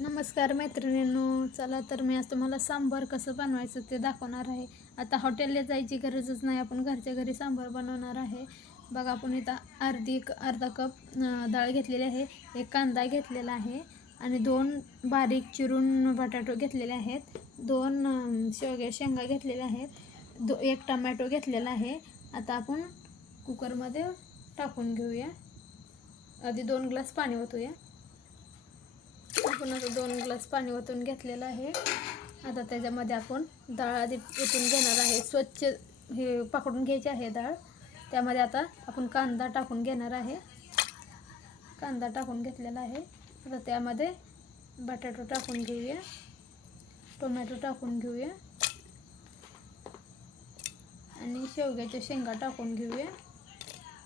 नमस्कार मैत्रिणींनो चला तर मी आज तुम्हाला सांबार कसं बनवायचं ते दाखवणार आहे. आता हॉटेलला जायची गरजच नाही आपण घरच्या घरी सांबार बनवणार आहे. बघा आपण इथं अर्धी अर्धा कप डाळ घेतलेली आहे एक कांदा घेतलेला आहे आणि दोन बारीक चिरून बटाटो घेतलेले आहेत दोन शेवग्या शेंगा घेतलेल्या आहेत दो एक टमॅटो घेतलेला आहे. आता आपण कुकरमध्ये टाकून घेऊया. आधी दोन ग्लास पाणी ओतूया. आपण आता दोन ग्लास पाणी ओतून घेतलेलं आहे. आता त्याच्यामध्ये आपण डाळ आधी ओतून घेणार आहे. स्वच्छ हे पकडून घ्यायची आहे डाळ. त्यामध्ये आता आपण कांदा टाकून घेणार आहे. कांदा टाकून घेतलेला आहे. आता त्यामध्ये बटाटो टाकून घेऊया. टोमॅटो टाकून घेऊया. आणि शेवग्याच्या शेंगा टाकून घेऊया.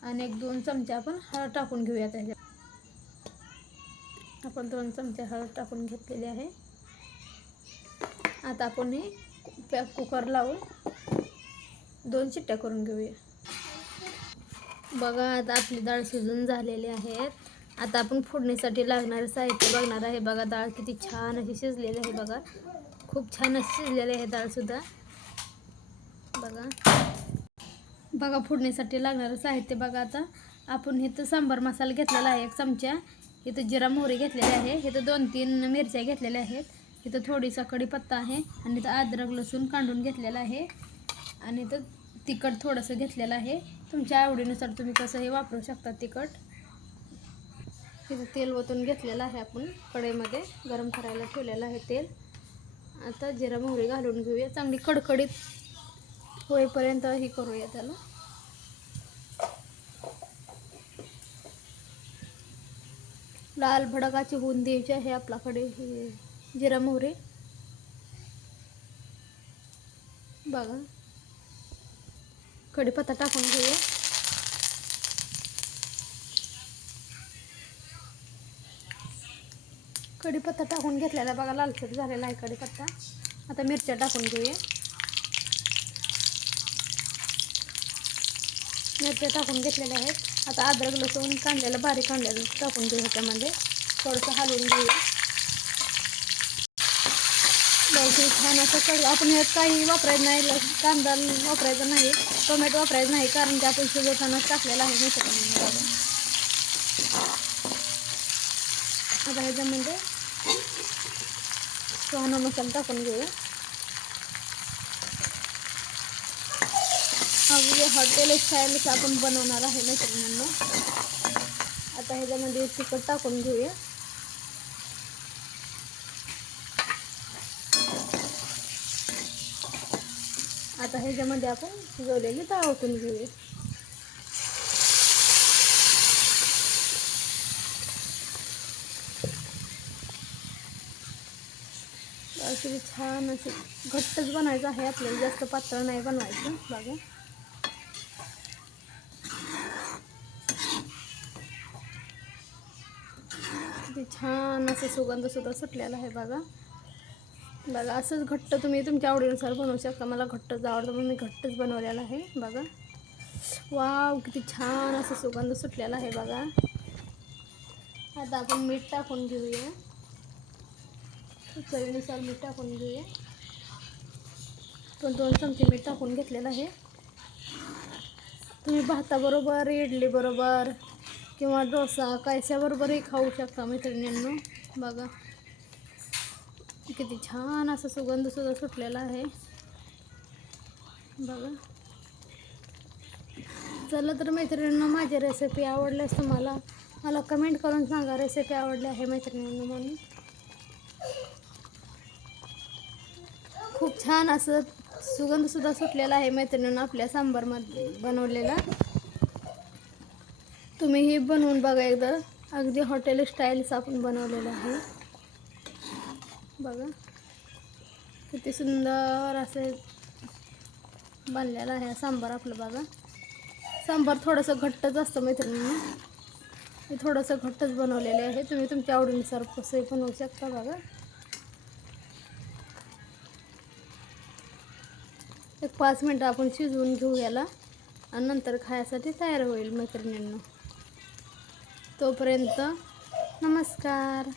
आणि एक दोन चमचे आपण हळद टाकून घेऊया त्याच्यात. आपण दोन चमचे हळद टाकून घेतलेली आहे. आता आपण हे कुकर लावून दोन शिट्ट्या करून घेऊया. बघा आता आपली डाळ शिजून झालेली आहे. आता आपण फोडणीसाठी लागणारे साहित्य बघणार आहे. बघा डाळ किती छान अशी शिजलेली आहे बघा. खूप छान अशी शिजलेली आहे डाळसुद्धा बघा. बघा फोडणीसाठी लागणारं साहित्य बघा आता. आपण इथं सांबार मसाला घेतलेला आहे एक चमचा. इथं जिरा मोहरी घेतलेली आहे. इथं दोन तीन मिरच्या घेतलेल्या आहेत. इथं थोडीसा कढीपत्ता आहे आणि इथं अद्रक लसूण कांडून घेतलेला आहे. आणि इथं तिखट थोडंसं घेतलेलं आहे. तुमच्या आवडीनुसार तुम्ही कसं हे वापरू शकता तिखट? इथं तेल ओतून घेतलेलं आहे आपण कढईमध्ये. गरम करायला ठेवलेलं आहे तेल. आता जिरा मोहरी घालून घेऊया. चांगली कडकडीत होईपर्यंत ही करूया त्याला. लाल भडकाची होऊन द्यायची आहे आपल्याकडे हे जिरा मोहरे बघा. कढीपत्ता टाकून घेऊया. कढीपत्ता टाकून घेतलेला बघा लालसर झालेला आहे कढीपत्ता. आता मिरच्या टाकून घेऊया. मिरच्या टाकून घेतलेल्या आहेत. आता अद्रक लसूण कांद्याला बारीक कांद्याला टाकून घेऊ ह्याच्यामध्ये. थोडंसं हलवून घेऊया लवकर छान असं कड आपण ह्यात काही वापरायचं नाही कांदा वापरायचा नाही टोमॅटो वापरायचं नाही कारण की आपण शिजवतानाच टाकलेलं आहे मिरच्या आता ह्याच्यामध्ये सोहाना मसाला टाकून घेऊया अगदी हॉटेल स्टाईलच आपण बनवणार आहे मैत्रिणींना आता ह्याच्यामध्ये तिखट टाकून घेऊया. आता ह्याच्यामध्ये आपण शिजवलेली डाळ ओतून घेऊया. अशी छान अशी घट्टच बनायचं आहे आपल्याला. जास्त पातळ नाही बनवायचं. बघा. किती छान असं सुगंध सुद्धा सुटलेला आहे बघा. बघा असंच घट्ट तुम्ही तुमच्या आवडीनुसार बनवू शकता. मला घट्टच आवडतं म्हणून मी घट्टच बनवलेला आहे बघा. वाव किती छान असं सुगंध सुटलेला आहे बघा. आता आपण मीठ टाकून घेऊया. चवीनुसार मीठ टाकून घेऊया. पण दोन चमचे मीठ टाकून घेतलेलं आहे. तुम्ही भाताबरोबर इडलीबरोबर किंवा डोसा कशाबरोबरही खाऊ शकता मैत्रिणींनो. बघा. किती छान असा सुगंध सुद्धा सुटलेला आहे. बघा. चला तर मैत्रिणींनो माझी रेसिपी आवडल्यास तुम्हाला मला कमेंट करून सांगा रेसिपी आवडली आहे मैत्रिणींना म्हणून. खूप छान असं सुगंधसुद्धा सुटलेला आहे मैत्रिणींना आपल्या सांबारमध्ये बनवलेला. तुम्ही हे बनवून बघा एकदा. अगदी हॉटेल स्टाईल्स आपण बनवलेलं आहे. बघा. किती सुंदर असे बनलेलं आहे. सांबार आपलं बघा. सांबार थोडंसं घट्टच असतं मैत्रिणींना. मी थोडंसं घट्टच बनवलेले आहे. तुम्ही तुमच्या आवडीनुसार कसंही बनवू शकता बघा. एक पाच मिनटं आपण शिजवून घेऊ याला. आणि नंतर खायसाठी तयार होईल मैत्रिणींना. तोपर्यंत नमस्कार.